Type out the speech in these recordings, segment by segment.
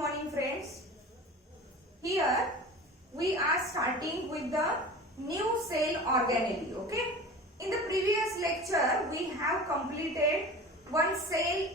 morning friends. Here we are starting with the new cell organelle. Okay. In the previous lecture we have completed one cell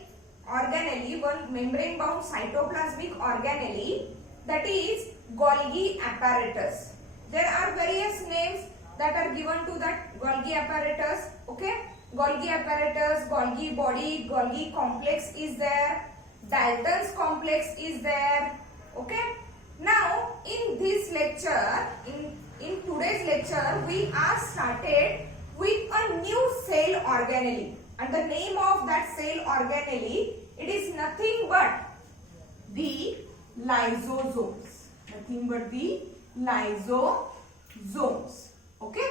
organelle, one membrane bound cytoplasmic organelle, that is Golgi apparatus. There are various names that are given to that Golgi apparatus. Okay. Golgi apparatus, Golgi body, Golgi complex is there, Dalton's complex is there. Okay. Now in this lecture, in today's lecture, we are started with a new cell organelle, and the name of that cell organelle, it is nothing but the lysosomes. Nothing but the lysosomes. Okay.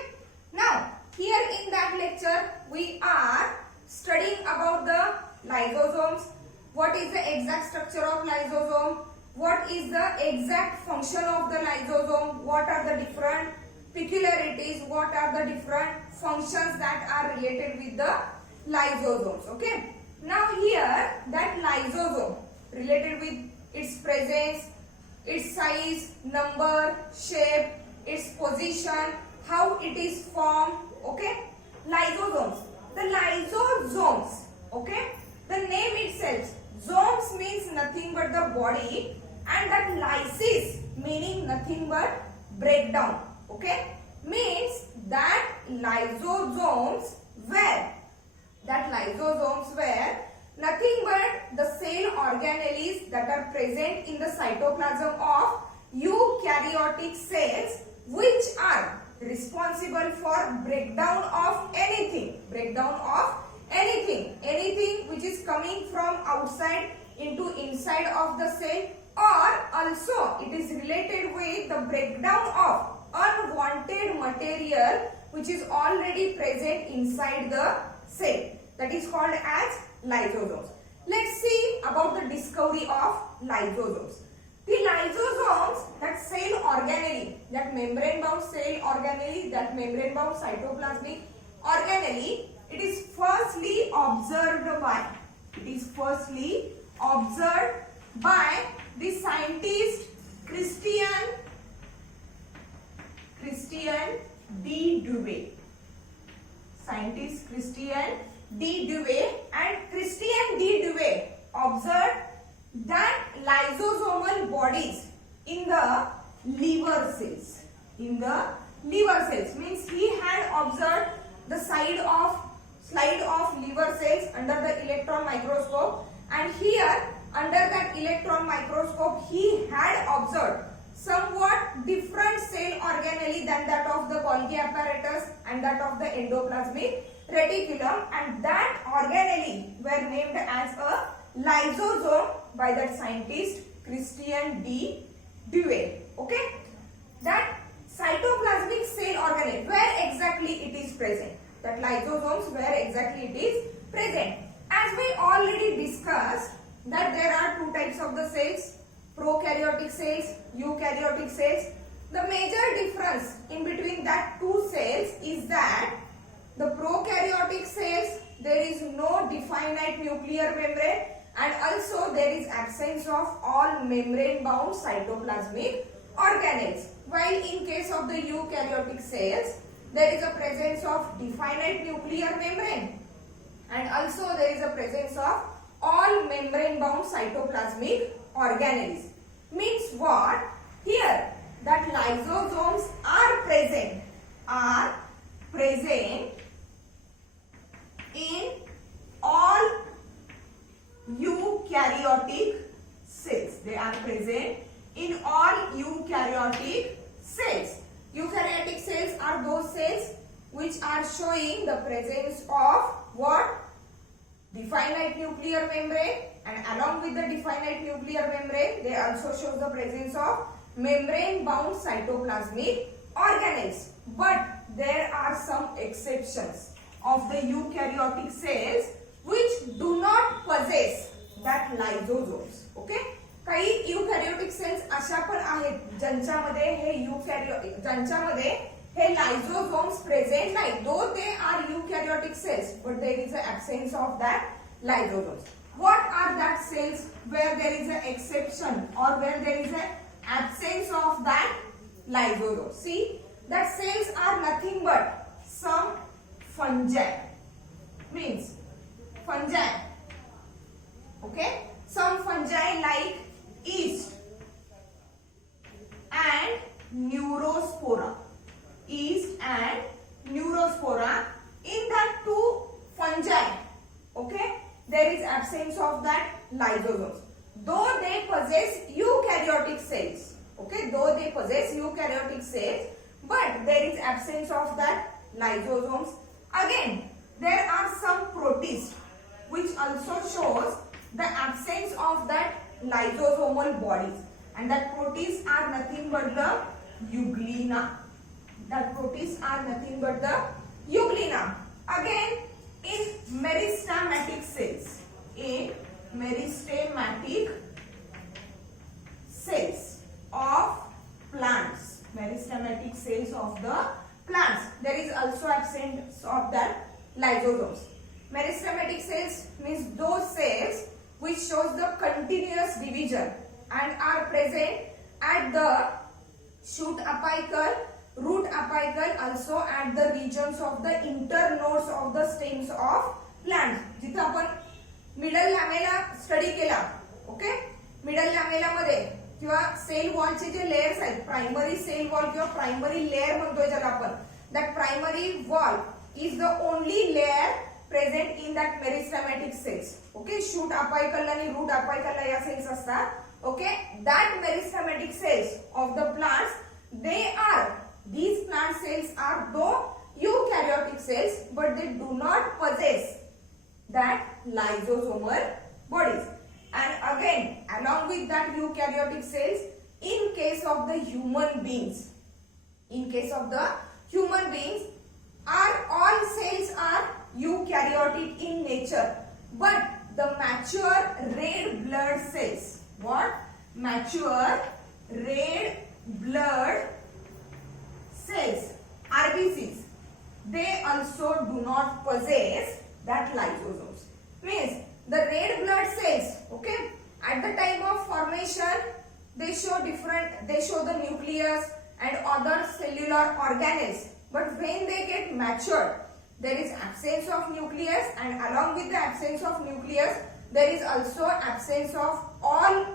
Now here in that lecture we are studying about the lysosomes. What is the exact structure of lysosome? What is the exact function of the lysosome? What are the different peculiarities? What are the different functions that are related with the lysosomes? Okay. Now here that lysosome related with its presence, its size, number, shape, its position, how it is formed. Okay. Lysosomes. The lysosomes. Okay. The name itself. Zomes means nothing but the body, and that lysis meaning nothing but breakdown. Okay. Means that lysosomes were nothing but the cell organelles that are present in the cytoplasm of eukaryotic cells, which are responsible for breakdown of anything which is coming from outside into inside of the cell, or also it is related with the breakdown of unwanted material which is already present inside the cell. That is called as lysosomes. Let's see about the discovery of lysosomes. The lysosomes, that cell organelle, that membrane bound cell organelle, that membrane bound cytoplasmic organelle, it is firstly observed by the scientist Christian D. Dubé. Scientist Christian D. Dubé, and Christian D. Dubé observed that lysosomal bodies in the liver cells. Means he had observed the slide of liver cells under the electron microscope, and here under that electron microscope he had observed somewhat different cell organelle than that of the Golgi apparatus and that of the endoplasmic reticulum, and that organelle were named as a lysosome by that scientist Christian D. Dubé. Okay. That cytoplasmic cell organelle, where exactly it is present? That lysosomes, where exactly it is present? As we already discussed that there are two types of the cells, prokaryotic cells, eukaryotic cells. The major difference in between that two cells is that the prokaryotic cells, there is no definite nuclear membrane, and also there is absence of all membrane bound cytoplasmic organelles. While in case of the eukaryotic cells, there is a presence of definite nuclear membrane, and also there is a presence of all membrane bound cytoplasmic organelles. Means what? Here that lysosomes are present in all eukaryotic cells. They are present in all eukaryotic cells. Eukaryotic cells are those cells which are showing the presence of what? Definite nuclear membrane, and along with the definite nuclear membrane, they also show the presence of membrane bound cytoplasmic organelles. But there are some exceptions of the eukaryotic cells which do not possess that lysosomes. Okay. काही eukaryotic cells अशा पण आहेत ज्यांच्यामध्ये हे lysosomes present नाही. Though they are eukaryotic cells, but there is an absence of that lysosomes. What are that cells where there is an exception or where there is an absence of that lysosome? See, that cells are nothing but some fungi. Means fungi. Okay, some fungi like yeast and neurospora. Yeast and neurospora. In that two fungi, okay, there is absence of that lysosomes. Though they possess eukaryotic cells, okay, though they possess eukaryotic cells, but there is absence of that lysosomes. Again, there are some protists which also shows the absence of that lysosomal bodies, and that protists are nothing but the euglena. That protists are nothing but the euglena. Again, in meristematic cells, in meristematic cells of plants, meristematic cells of the plants, there is also absence of that lysosomes. Meristematic cells means those cells which shows the continuous division and are present at the shoot apical, root apical, also at the regions of the internodes of the stems of plants. जिथे आपण middle लॅमेला study केला, okay, middle लॅमेला मध्ये किंवा cell वॉलचे जे layers आहेत, primary cell wall किंवा primary layer म्हणतोय ज्याला आपण, that primary wall is the only layer present in that meristematic cells. Okay, shoot apical आणि root apical या cells असतात. Okay, that meristematic cells of the plants, these plant cells are though eukaryotic cells, but they do not possess that lysosomal bodies. And again, along with that eukaryotic cells, in case of the human beings, all cells are eukaryotic in nature, but the mature red blood cells, mature red blood cells, RBCs, they also do not possess that lysosomes. Means the red blood cells, okay, at the time of formation, they show the nucleus and other cellular organelles. But when they get matured, there is absence of nucleus, and along with the absence of nucleus, there is also absence of all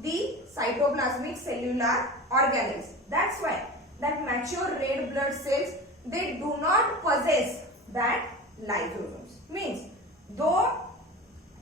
the cytoplasmic cellular organelles. That's why that mature red blood cells, they do not possess that lysosomes. Means though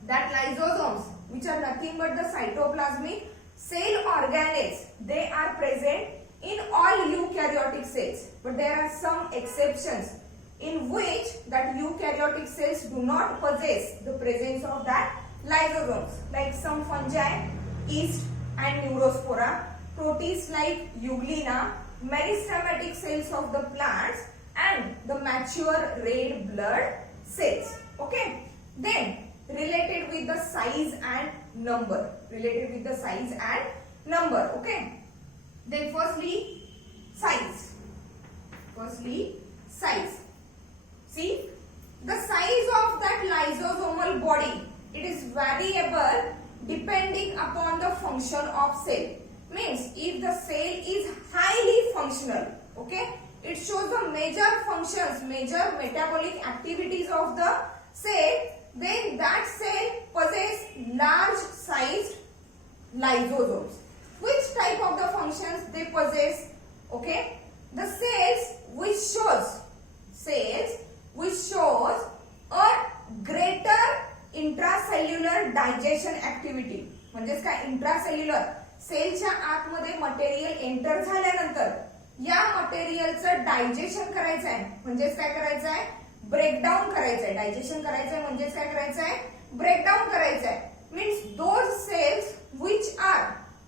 that lysosomes, which are nothing but the cytoplasmic cell organelles, they are present in all eukaryotic cells, but there are some exceptions in which that eukaryotic cells do not possess the presence of that lysosomes, like some fungi, yeast and neurospora, protists like euglena, meristematic cells of the plants, and the mature red blood cells. Okay, then related with the size and number, okay, then firstly size. See, the size of that lysosomal body, it is variable depending upon the function of cell. Means if the cell is highly functional, okay, it shows the major functions, major metabolic activities of the cell, then that cell possess large sized lysosomes. Which type of the functions they possess? Okay, the cells which shows a greater intracellular digestion activity. म्हणजेच काय, intracellular सेलच्या आतमध्ये material enter झाल्यानंतर या मटेरियलचं digestion करायचं आहे, म्हणजेच काय करायचं आहे, ब्रेकडाऊन करायचं आहे. डायजेशन करायचं आहे म्हणजेच काय करायचं आहे, ब्रेकडाऊन करायचं आहे. Means those cells which are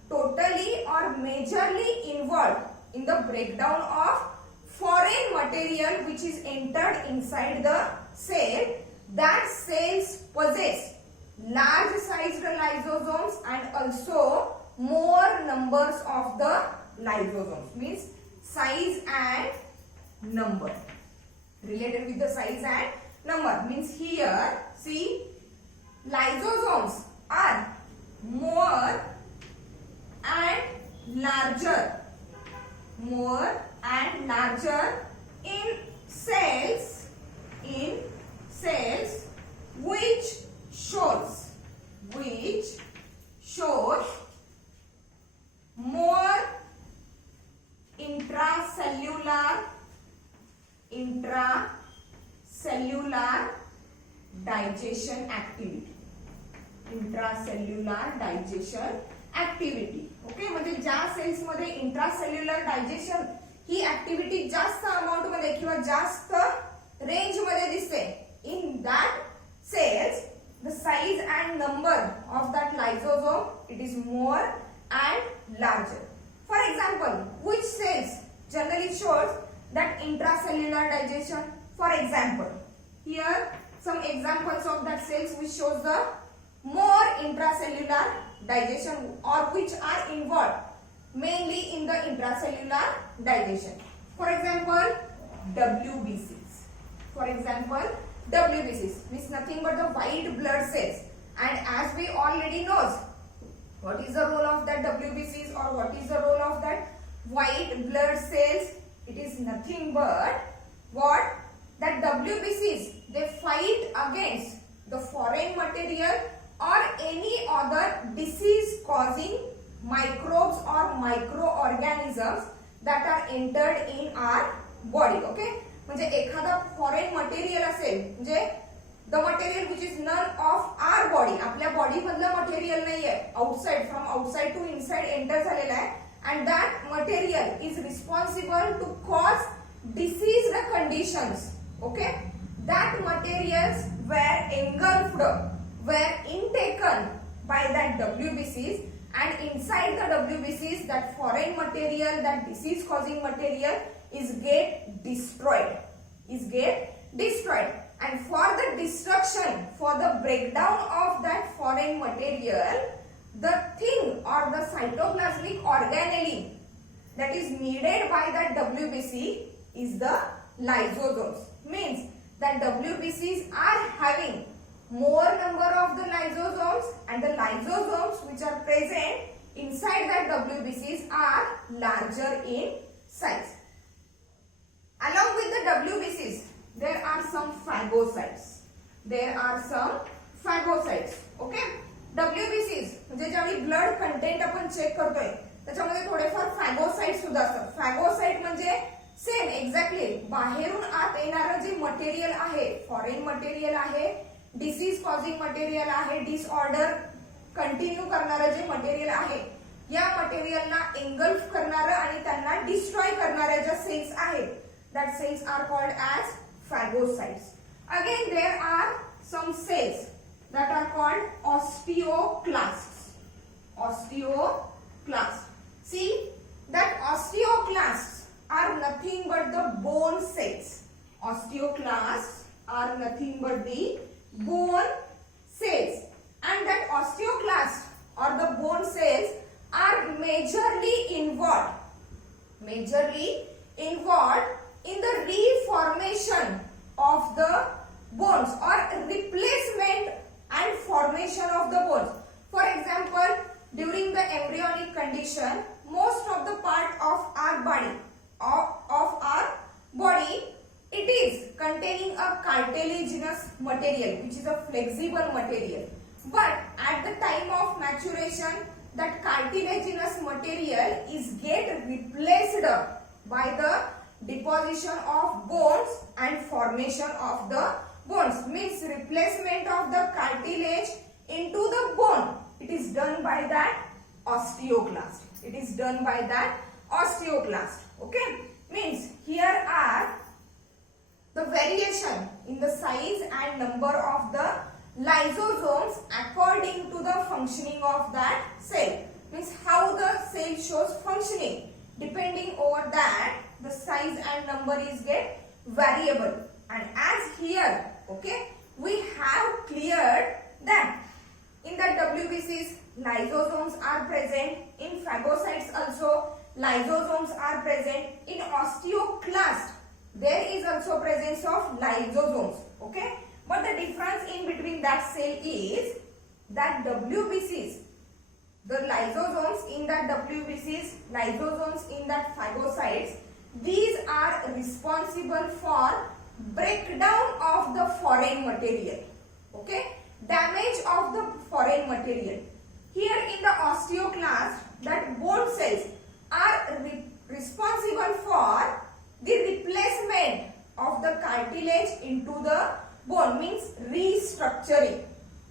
totally or majorly involved in the breakdown of foreign material which is entered inside the cell, that cells possess large sized lysosomes and also more numbers of the lysosomes. Means size and number, related with the size and number. Means here see, lysosomes are more and larger in cells which shows more intracellular digestion activity. Okay, म्हणजे ज्या cells मध्ये intracellular digestion ही activity जास्त amount मध्ये किंवा जास्त range मध्ये दिसते, in that cells the size and number of that lysosome it is more and larger. For example, which cells generally shows that intracellular digestion? For example, here some examples of that cells which shows the more intracellular digestion or which are involved mainly in the intracellular digestion. For example, WBCs. WBCs means nothing but the white blood cells, and as we already knows, what is the role of that WBCs or what is the role of that white blood cells? It is nothing but what? That WBCs, they fight against the foreign material or any other disease causing microbes or microorganisms that are entered in our body. Okay, म्हणजे एखादा foreign material असेल, म्हणजे the material which is none of our body, आपल्या body मधलं material नाहीये, outside from outside to inside enter झालेला आहे, and that material is responsible to cause disease conditions. Okay, that materials were engulfed, were intaken by that WBCs, and inside the WBCs that foreign material, that disease causing material is get destroyed, and for the destruction, for the breakdown of that foreign material, the thing or the cytoplasmic organelle that is needed by that WBC is the lysosomes. Means that WBCs are having more number of the lysosomes, and the lysosomes which are present inside that WBCs are larger in size. Along with the WBCs, there are some phagocytes. Okay, WBCs म्हणजे ज्यावेळी blood content आपण check करतोय त्याच्यामध्ये थोडेफार फॅगोसाइट सुद्धा असतात. फॅगोसाइट म्हणजे same exactly बाहेरून आत येणारं जे मटेरियल आहे, फॉरेन मटेरियल आहे, डिसीज कॉझिंग मटेरियल आहे, डिसऑर्डर कंटिन्यू करणारं जे मटेरियल आहे, या मटेरियलला एंगल्फ करणारं आणि त्यांना डिस्ट्रॉय करणाऱ्या ज्या सेल्स आहेत, that cells are called as phagocytes. Again, there are some cells that are called osteoclasts. See that osteoclasts are nothing but the bone cells. Osteoclasts are nothing but the bone cells, and that osteoclasts or the bone cells are majorly involved in the reformation of the bones or replacement and formation of the bones. For example, during the embryonic condition, most of the part of our body it is containing a cartilaginous material which is a flexible material, but at the time of maturation that cartilaginous material is get replaced by the deposition of bones and formation of the bones. Means replacement of the cartilage into the bone, it is done by that osteoclast. Okay, means here are the variation in the size and number of the lysosomes according to the functioning of that cell. Means how the cell shows functioning, depending over that the size and number is get variable. And as here, okay, we have cleared that in the WBCs lysosomes are present, in phagocytes also lysosomes are present, in osteoclast there is also presence of lysosomes. Okay, but the difference in between that cell is that WBCs, the lysosomes in that WBCs, lysosomes in that phagocytes, these are responsible for breakdown of the foreign material, okay, damage of the foreign material. Here in the osteoclast, that bone cells are responsible for the replacement of the cartilage into the bone, means restructuring.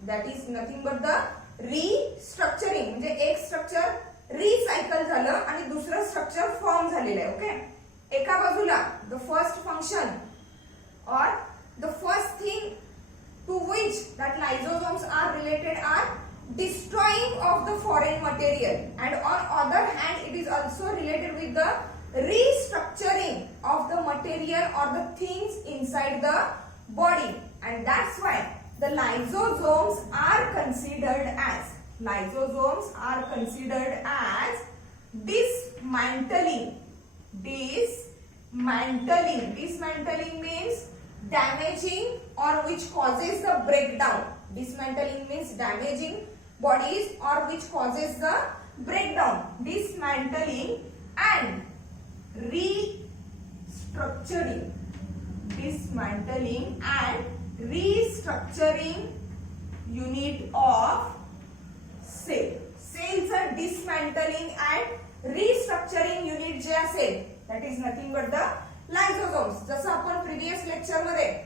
That is nothing but the restructuring. म्हणजे एक structure recycle झालं आणि दुसरं structure form झालेलं आहे. Okay, एका बाजूला the first function or the first thing to which that lysosomes are related are destroying of the foreign material, and on other hand it is also related with the restructuring of the material or the things inside the body, and that's why the lysosomes are considered as dismantling means damaging or which causes the breakdown. Dismantling means damaging bodies or which causes the breakdown. Dismantling and restructuring. Dismantling and restructuring unit of cell. Cells are dismantling and restructuring unit जे असेल, that is nothing but the lysosomes. जसं आपण previous lecture मध्ये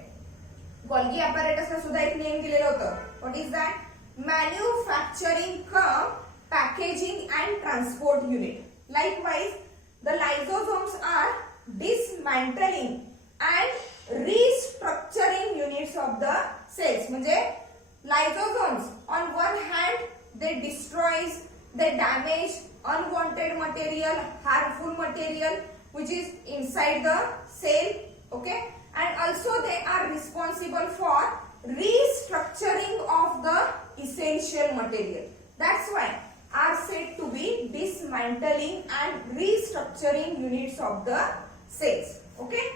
Golgi apparatusला सुद्धा एक name दिलेलं होतं. What is that? Manufacturing cum packaging and transport unit. Likewise, the lysosomes are dismantling and restructuring units of the cells. म्हणजे lysosomes on one hand they destroys, they damage unwanted material, harmful material which is inside the cell, okay, and also they are responsible for restructuring of the essential material. That's why are said to be dismantling and restructuring units of the cells. Okay,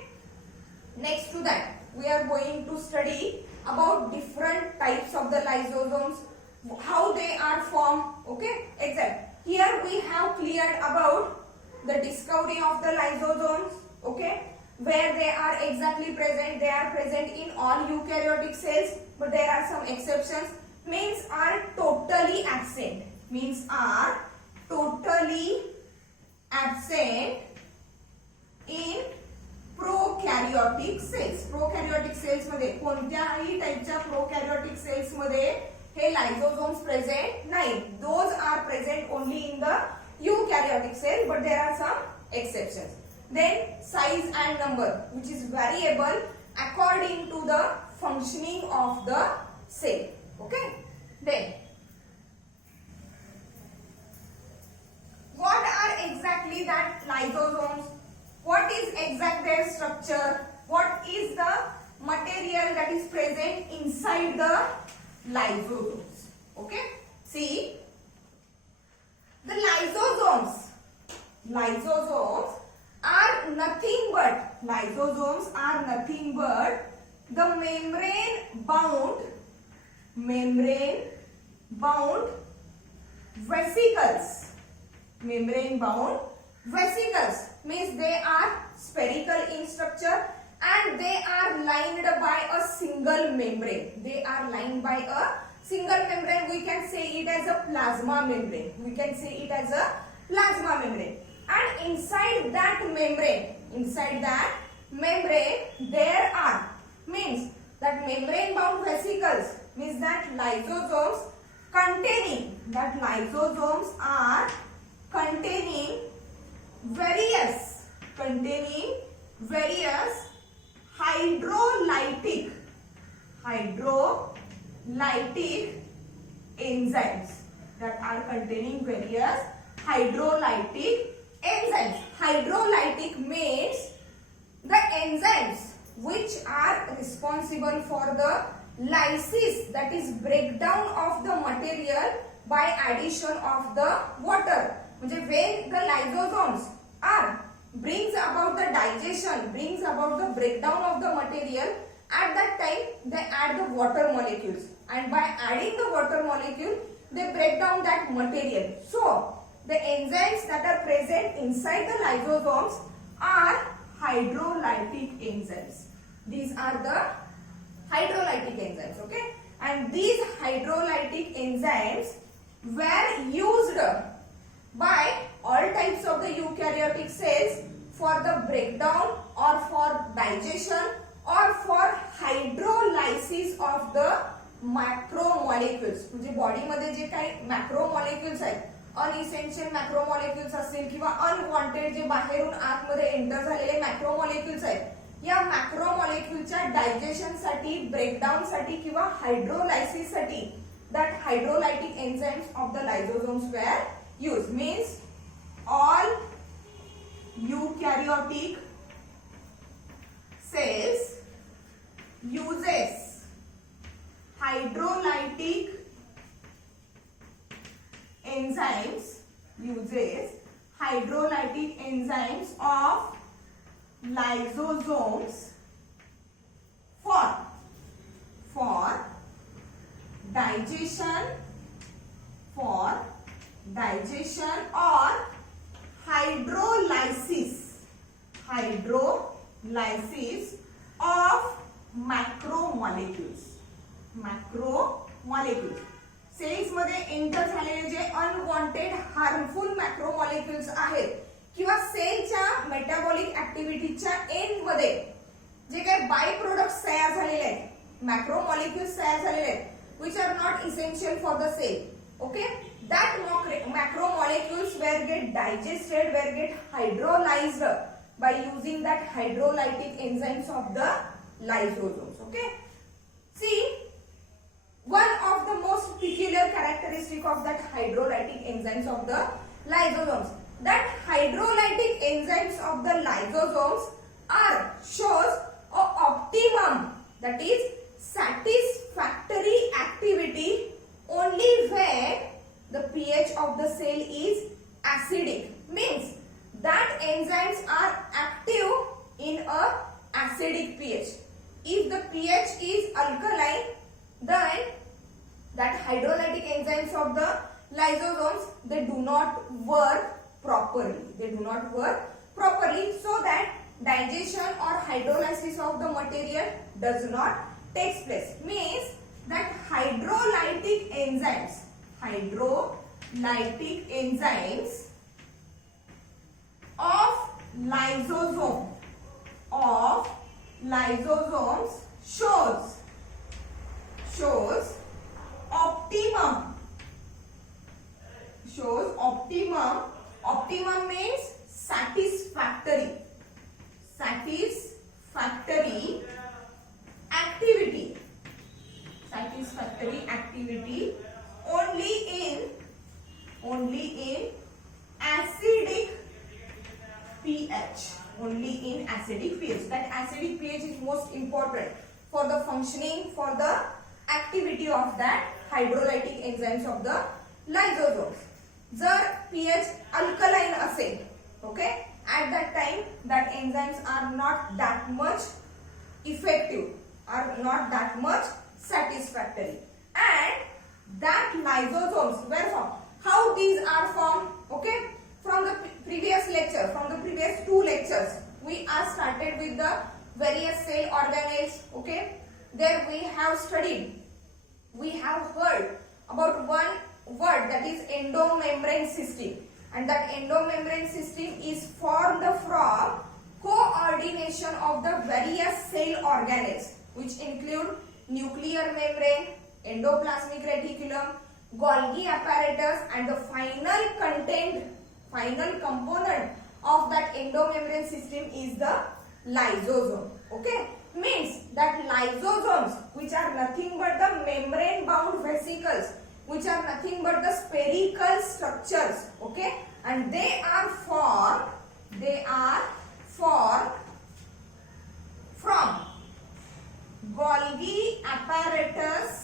next to that we are going to study about different types of the lysosomes, how they are formed. Okay, exactly. Here we have cleared about the discovery of the lysosomes, okay, where they are exactly present. They are present in all eukaryotic cells, but there are some exceptions. Means are totally absent. In prokaryotic cells. Prokaryotic cells मध्ये कोणत्याही टाइपच्या prokaryotic cells मध्ये हे lysosomes present नाही. Those are present only in the eukaryotic cell, but there are some exceptions. Then size and number, which is variable according to the functioning of the cell. Okay, then what are exactly that lysosomes? What is exact their structure? What is the material that is present inside the lysosomes? Okay, see, the lysosomes are nothing but the membrane bound vesicles. Membrane bound vesicles means they are spherical in structure and they are lined by a single membrane. They are lined by a single membrane. We can say it as a plasma membrane. And inside that membrane there are, means that membrane bound vesicles means that lysosomes are containing various hydrolytic enzymes that are containing various hydrolytic enzymes. Hydrolytic means the enzymes which are responsible for the lysis, that is breakdown of the material by addition of the water. म्हणजे when the lysosomes brings about the digestion, brings about the breakdown of the material, At that time they add the water molecules, and by adding the water molecule they break down that material. So the enzymes that are present inside the lysosomes are hydrolytic enzymes. These are the hydrolytic enzymes, okay? And these hydrolytic enzymes were used by all types of the eukaryotic cells for the breakdown or for digestion or for hydrolysis of the macromolecules. म्हणजे body मध्ये जे काही मॅक्रोमॉलिक्युल्स आहेत, अनइसेन्शियल मॅक्रोमॉलिक्युल्स असतील किंवा unwanted जे बाहेरून आतमध्ये enter झालेले मॅक्रोमॉलिक्युल्स आहेत, या मॅक्रोमॉलिक्युलच्या डायजेशन साठी, ब्रेकडाउन साठी किंवा हायड्रोलायसिस साठी that hydrolytic enzymes of the lysosomes were used. Means all eukaryotic cells uses hydrolytic enzymes of lysosomes for digestion or hydrolysis of macromolecules. Cells मध्ये एंटर झालेले जे अनवॉन्टेड हार्मफुल मॅक्रोमॉलिक्युल्स आहेत किंवा सेलच्या मेटाबॉलिक ऍक्टिव्हिटीच्या एंड मध्ये जे काही बाय प्रोडक्ट्स तयार झालेले आहेत, मॅक्रोमॉलिक्युल्स तयार झालेले आहेत, which are not essential for the cell, okay? That macromolecules were get digested, were get hydrolyzed by using that hydrolytic enzymes of the lysosomes, okay? See, one of the most peculiar characteristic of that hydrolytic enzymes of the lysosomes, that hydrolytic enzymes of the lysosomes shows a optimum, that is satisfactory activity only when the pH of the cell is acidic. Means that enzymes are active in a acidic pH. If the pH is alkaline, then that hydrolytic enzymes of the lysosomes, they do not work properly, so that digestion or hydrolysis of the material does not takes place. Means that hydrolytic enzymes of lysosomes shows optimum. Optimum means satisfactory activity only in acidic pH. That acidic pH is most important for the functioning, for the activity of that hydrolytic enzymes of the lysosomes. जर pH alkaline असेल, okay, at that time that enzymes are not that much effective, are not that much satisfactory, and that lysosomes were formed. How these are formed? Okay, from the previous lecture, from the previous two lectures, we are started with the various cell organelles. Okay, there we have studied, we have heard about one word, that is endomembrane system, and that endomembrane system is formed from coordination of the various cell organelles, which include nuclear membrane, endoplasmic reticulum, Golgi apparatus, and the final component of that endomembrane system is the lysosome. Okay, means that lysosomes, which are nothing but the membrane bound vesicles, which are nothing but the spherical structures, okay, and they are formed from Golgi apparatus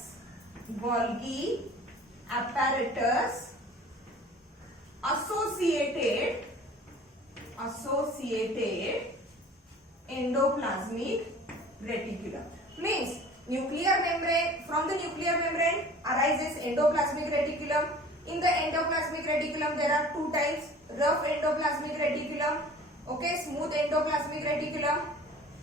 associated endoplasmic reticulum. Means nuclear membrane, from the nuclear membrane arises endoplasmic reticulum. In the endoplasmic reticulum there are two types, rough endoplasmic reticulum, okay, smooth endoplasmic reticulum.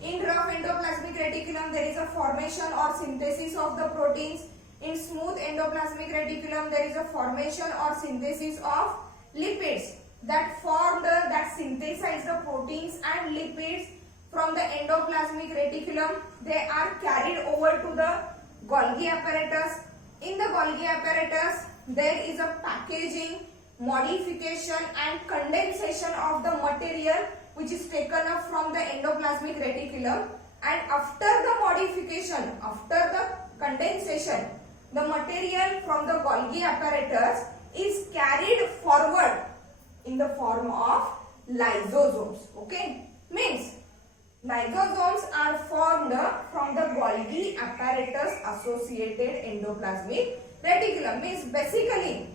In rough endoplasmic reticulum there is a formation or synthesis of the proteins. In smooth endoplasmic reticulum there is a formation or synthesis of lipids that synthesize the proteins and lipids from the endoplasmic reticulum. They are carried over to the Golgi apparatus. In the Golgi apparatus there is a packaging, modification and condensation of the material which is taken up from the endoplasmic reticulum, and after the modification, after the condensation, the material from the Golgi apparatus is carried forward in the form of lysosomes. Okay, means lysosomes are formed from the Golgi apparatus associated endoplasmic reticulum. Means basically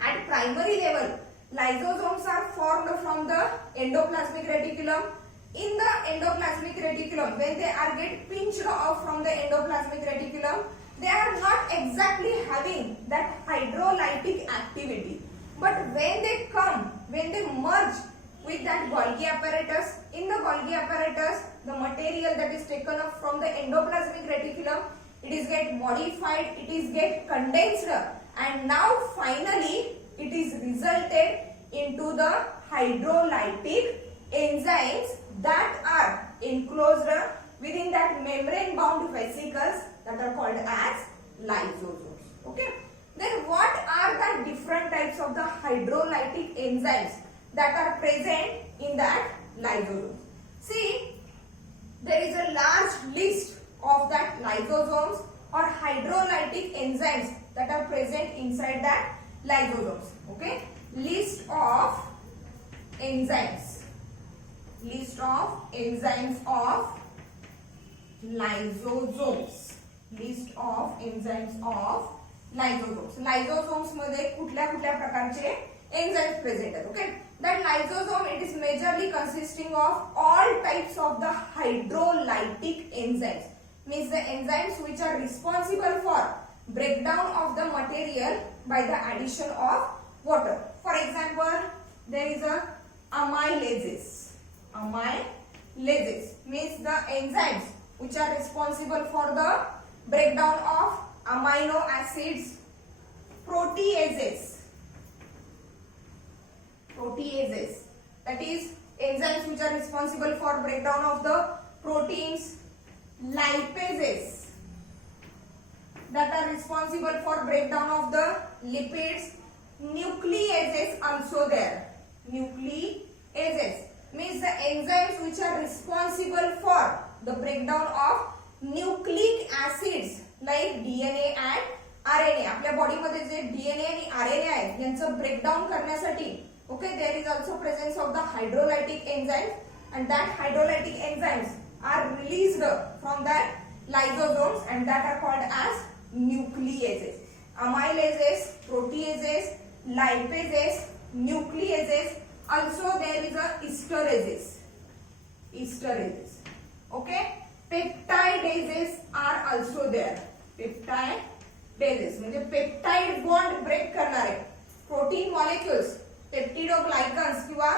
at primary level lysosomes are formed from the endoplasmic reticulum. In the endoplasmic reticulum, when they are get pinched off from the endoplasmic reticulum, they are not exactly having that hydrolytic activity. But when they merge with that Golgi apparatus, in the Golgi apparatus, the material that is taken up from the endoplasmic reticulum, it is get modified, it is get condensed, and now finally it is resulted into the hydrolytic enzymes that are enclosed within that membrane bound vesicles that are called as lysosomes. Okay. Then what are the different types of the hydrolytic enzymes that are present in that lysosomes? See, there is a large list of that lysosomes or hydrolytic enzymes that are present inside that lysosomes. Okay, list of enzymes of lysosomes. List of enzymes of lysosomes. Lysosomes मध्ये कुठल्या प्रकारचे enzymes present आहेत. Okay, that lysosome, it is majorly consisting of all types of the hydrolytic enzymes. Means the enzymes which are responsible for breakdown of the material by the addition of water. For example, there is a amylases. Amylases means the enzymes which are responsible for the breakdown of amino acids. Proteases, that is enzymes which are responsible for breakdown of the proteins. Lipases, that are responsible for breakdown of the lipids. Nucleases also there. Nucleases means the enzymes which are responsible for the breakdown of nucleic acids like DNA and RNA. आपल्या body मध्ये जे DNA आणि RNA आहे यांचं breakdown करण्यासाठी okay, there is also presence of the hydrolytic enzymes, and that hydrolytic enzymes are released from that lysosomes and that are called as nucleases. Amylases, proteases, lipases, nucleases. Also there is a esterases. Okay, peptidases are also there. Peptidases म्हणजे peptide bond break करणारे protein molecules, पेप्टिडोग्लायकन्स किंवा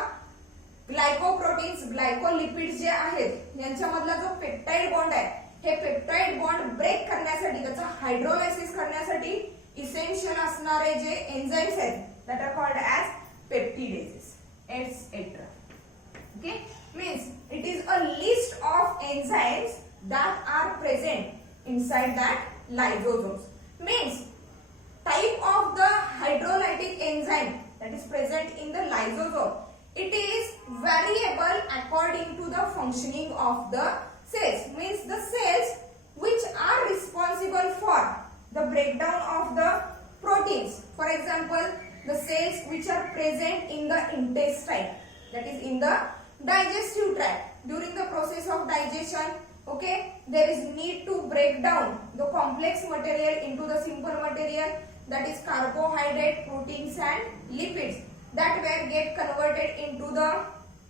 glycoproteins, glycolipids जे आहेत यांच्यामधला जो peptide bond आहे, हे peptide bond break करण्यासाठी, त्याचा hydrolysis करण्यासाठी essential असणारे जे एन्झाइम्स आहेत that are called as peptidases, etc. Okay, means it is a list of enzymes that are present inside that lysosomes. Means type of the hydrolytic enzyme that is present in the lysosome, it is variable according to the functioning of the cells. Means the cells which are responsible for the breakdown of the proteins. For example, the cells which are present in the intestine, that is in the digestive tract. During the process of digestion, okay, there is need to break down the complex material into the simple material, that is carbohydrate, proteins and lipids, that will get converted into the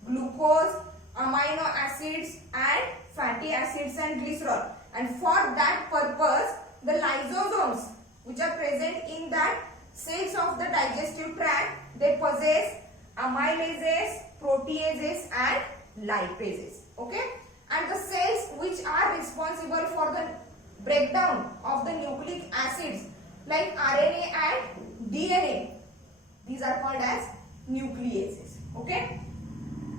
glucose, amino acids and fatty acids and glycerol. and for that purpose the lysosomes which are present in that cells of the digestive tract, they possess amylases, proteases and lipases. Okay, and the cells which are responsible for the breakdown of the nucleic acids like RNA and DNA, these are called as nucleases. Okay,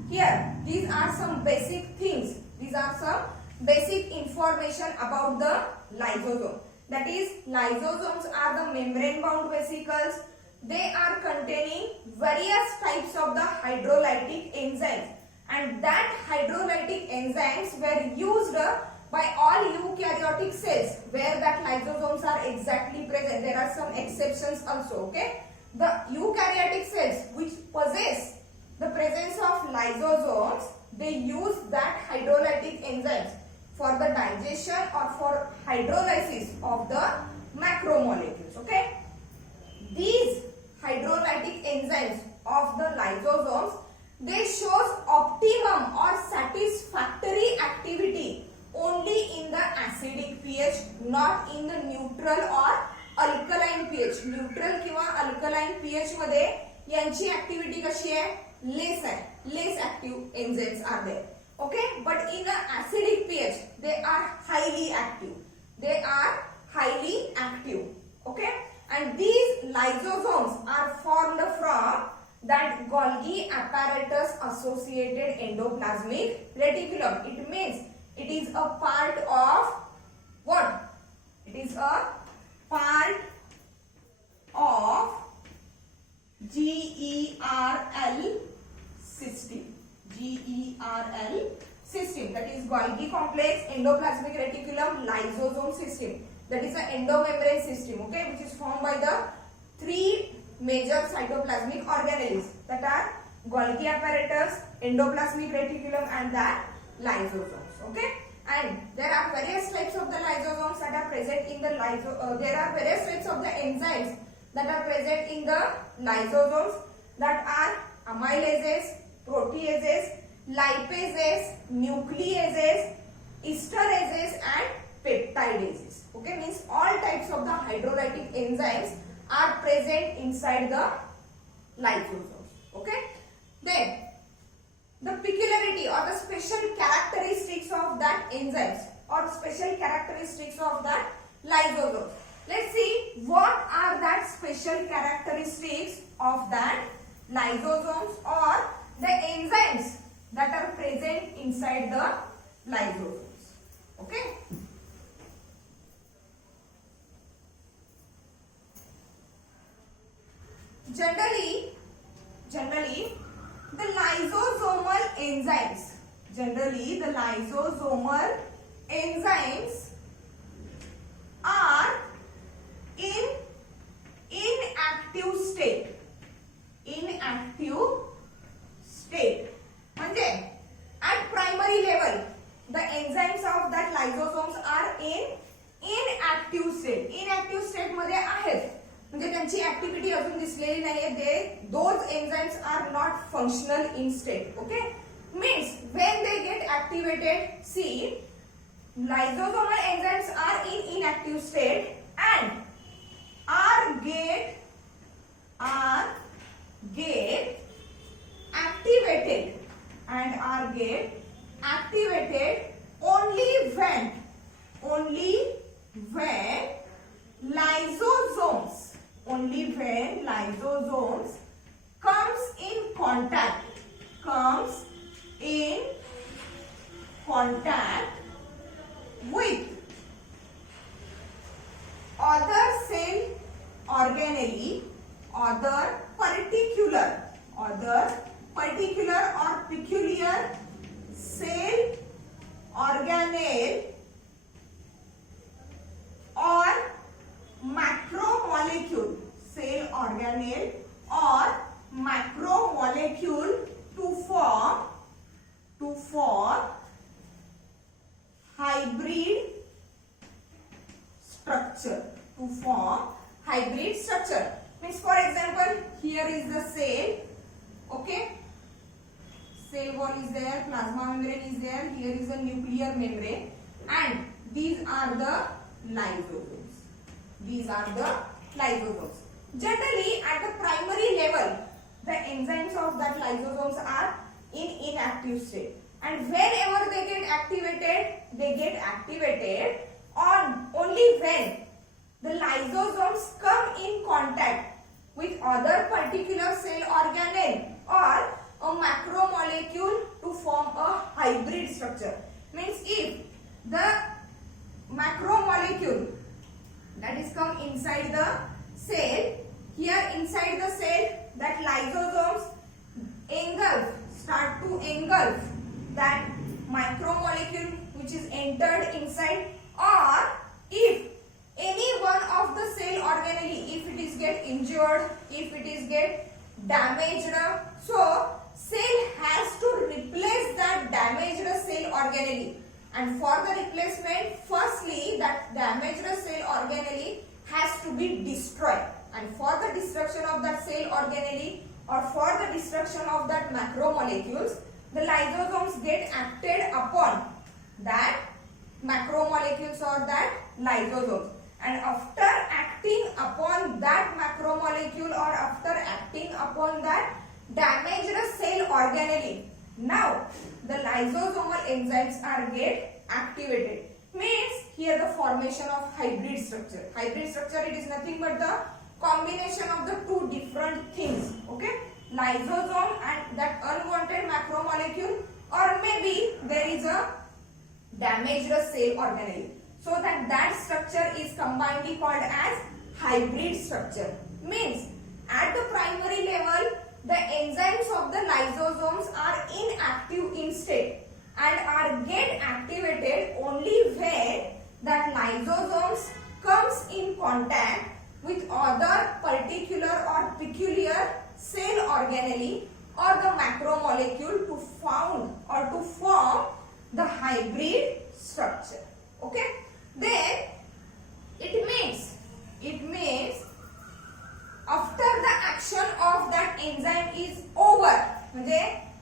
here these are some basic things, these are some basic information about the lysosome. That is, lysosomes are the membrane bound vesicles. They are containing various types of the hydrolytic enzymes, and that hydrolytic enzymes were used by all eukaryotic cells where that lysosomes are exactly present. There are some exceptions also. Okay, the eukaryotic cells which possess the presence of lysosomes, they use that hydrolytic enzymes for the digestion or for hydrolysis of the macromolecules. Okay, these hydrolytic enzymes of the lysosomes, they shows optimum or satisfactory activity only in the acidic pH, not in the neutral or alkaline pH. Neutral किंवा alkaline pH मध्ये यांची activity कशी आहे? Less आहे. Less active enzymes are there. Okay, but in the acidic pH they are highly active. They are highly active. Okay, and these lysosomes are formed from that Golgi apparatus associated endoplasmic reticulum. It means it is a part of what? It is a part of GERL system. GERL system, that is Golgi complex, endoplasmic reticulum, lysosome system. That is the endomembrane system, okay, which is formed by the three major cytoplasmic organelles, that are Golgi apparatus, endoplasmic reticulum and that lysosomes. Okay, and there are various types of the lysosomes that are present in the there are various types of the enzymes that are present in the lysosomes, that are amylases, proteases, lipases, nucleases, esterases and peptidases. Okay, means all types of the hydrolytic enzymes are present inside the lysosomes. Okay, then the peculiarity or the special characteristics of that enzymes or special characteristics of that lysosomes. Let's see what are that special characteristics of that lysosomes or the enzymes that are present inside the lysosomes. Okay. Generally the lysosomal enzymes are in inactive state. म्हणजे at primary level the enzymes of that lysosomes are in inactive state. Inactive state मध्ये आहेत, म्हणजे त्यांची activity अजून दिसलेली नाहीये. Those enzymes are not functional in state. Okay, means when they get activated, see, lysosomal enzymes are in inactive state and are get activated only when lysosomes comes in contact with other cell organelle, other particular or peculiar cell organelle or macromolecule, cell organelle or macromolecule to form hybrid structure. Means, for example, here is the cell. Okay, cell wall is there, plasma membrane is there, here is a nuclear membrane, and These are the lysosomes. These are the lysosomes. Generally, at the primary level, the enzymes of that lysosomes are in inactive state. And whenever they get activated on only when the lysosomes come in contact with other particular cell organelle or a macromolecule to form a hybrid structure. Means if the macromolecule that is come inside the cell, here inside the cell that lysosomes start to engulf that macromolecule which is entered inside, or if any one of the cell organelle, if it is get injured, if it is get damaged, so cell has to replace that damaged cell organelle. And for the replacement, firstly that damaged cell organelle has to be destroyed. And for the destruction of that cell organelle or for the destruction of that macromolecules, the lysosomes get acted upon that macromolecules or that lysosomes. And after acting upon that macromolecule or after acting upon that damaged cell organelle, now the lysosomal enzymes are get activated. Means here the formation of hybrid structure. Hybrid structure, it is nothing but the combination of the two different things. Okay, lysosome and that unwanted macromolecule, or maybe there is a damaged cell organelle. So that structure is combinedly called as hybrid structure. Means at the primary level, the enzymes of the lysosomes are inactive in state and are get activated only when that lysosomes comes in contact with other particular or peculiar cell organelle or the macromolecule to found or to form the hybrid structure. Okay, then it means after the action of that enzyme is over, म्हणजे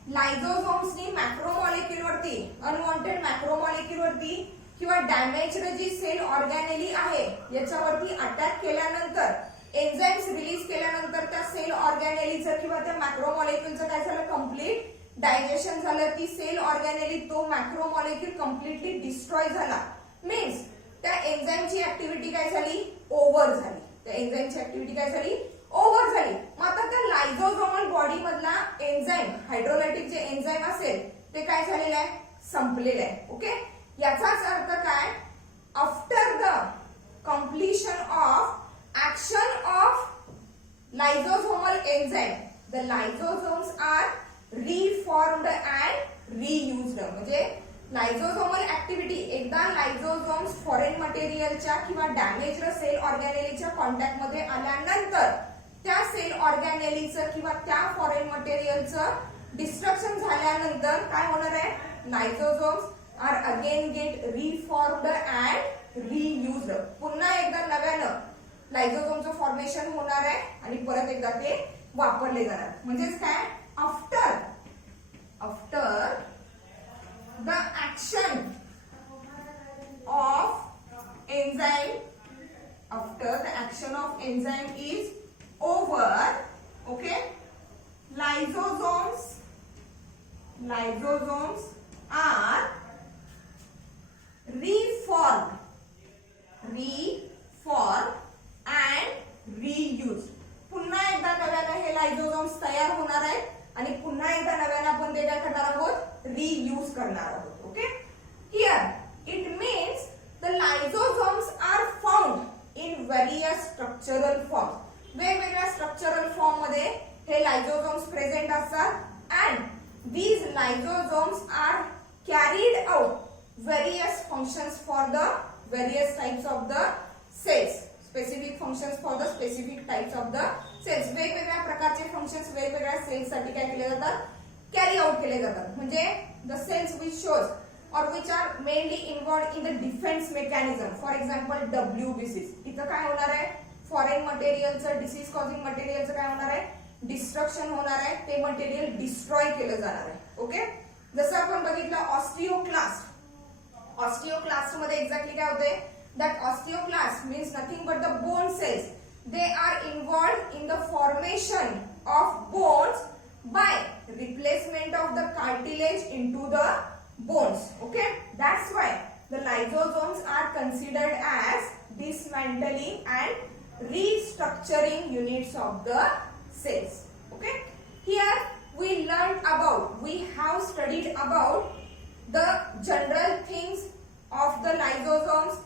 lysosomes नी macromolecule वरती, unwanted macromolecule वरती किंवा damaged जी cell ऑर्गॅनेली आहे याच्यावरती attack केल्यानंतर, enzymes release केल्यानंतर त्या cell ऑर्गॅनेलीचं किंवा त्या मॅक्रोमॉलिक्यूलचं काय झालं, कंप्लीट डायजेशन झालं. ती सेल ऑर्गॅनेली तो मॅक्रोमॉलिक्यूल कम्प्लिटली डिस्ट्रॉय झाला. मीन्स त्या एन्झाइमची ऍक्टिव्हिटी काय झाली, ओव्हर झाली. त्या एन्झाइमची ऍक्टिव्हिटी काय झाली, ओव्हर झाली. मग आता त्या लायझोसोमल बॉडी मधला एन्झाइम, हायड्रोलायटिक जे एन्झाइम असेल ते काय झालेलं आहे, संपलेलं आहे. ओके, याचाच अर्थ काय, after the completion of action of lysosomal enzyme, the lysosomes are reformed and reused. म्हणजे लायझोसोमल ऍक्टिव्हिटी, एकदा लायझोसोम्स फॉरेन मटेरियलच्या किंवा डॅमेज्ड सेल ऑर्गॅनेलीच्या कॉन्टॅक्ट मध्ये आल्यानंतर त्या सेल ऑर्गॅनेलीचं किंवा त्या फॉरेन मटेरियलचं डिस्ट्रक्शन झाल्यानंतर काय होणार आहे, lysosomes are again get reformed and reused. पुन्हा एकदा नव्यानं लायझोसोमचं फॉर्मेशन होणार आहे आणि परत एकदा ते वापरले जाणार. म्हणजेच काय, after the action of enzyme is over, okay, lysosomes are reformed and reused. पुन्हा एकदा नव्यानं हे लायझोसोम्स तयार होणार आहेत आणि पुन्हा एकदा नव्यानं आपण ते काय करणार आहोत, रियूज करणार आहोत. Okay, here it means the lysosomes are found in various structural form. वेगवेगळ्या स्ट्रक्चरल फॉर्म मध्ये हे लायझोसोम्स प्रेझेंट असतात and these lysosomes are carried out various functions for the various types of the cells, specific functions for the specific types of the cells. वेगवेगळ्या प्रकारचे functions वेगवेगळ्या sales साठी काय केले जातात, कॅरी आउट केले जातात. म्हणजे the cells which shows or which are mainly involved in the defense mechanism, for example WBCs. इथं काय होणार आहे, फॉरेन मटेरियलचं, डिसीज कॉझिंग मटेरियलचं काय होणार आहे, डिस्ट्रक्शन होणार आहे. ते मटेरियल डिस्ट्रॉय केलं जाणार आहे. ओके, जसं आपण बघितलं ऑस्टिओक्लास्ट ऑस्टिओक्लास्ट मध्ये एक्झॅक्टली काय होते, that osteoclast means nothing but the bone cells, they are involved in the formation of bones by replacement of the cartilage into the bones. Okay, that's why the lysosomes are considered as dismantling and restructuring units of the cells. Okay, here we have studied about the general things of the lysosomes,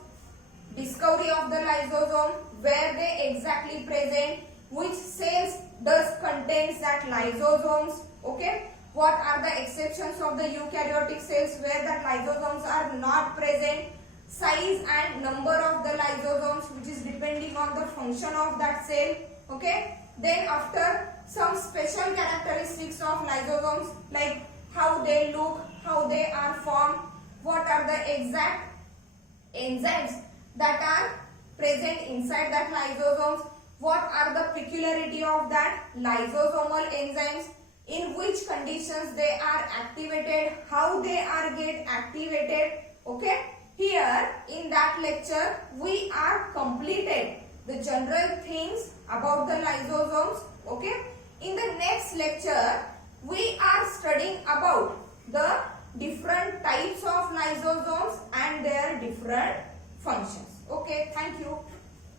discovery of the lysosome, where they exactly present, which cells does contains that lysosomes. Okay, what are the exceptions of the eukaryotic cells where the lysosomes are not present, size and number of the lysosomes which is depending on the function of that cell. Okay, then after some special characteristics of lysosomes, like how they look, how they are formed, what are the exact enzymes that are present inside that lysosomes, what are the peculiarity of that lysosomal enzymes, in which conditions they are activated, how they are get activated. Okay, here in that lecture we are completed the general things about the lysosomes. Okay, in the next lecture we are studying about the different types of lysosomes and their different functions. Okay, thank you.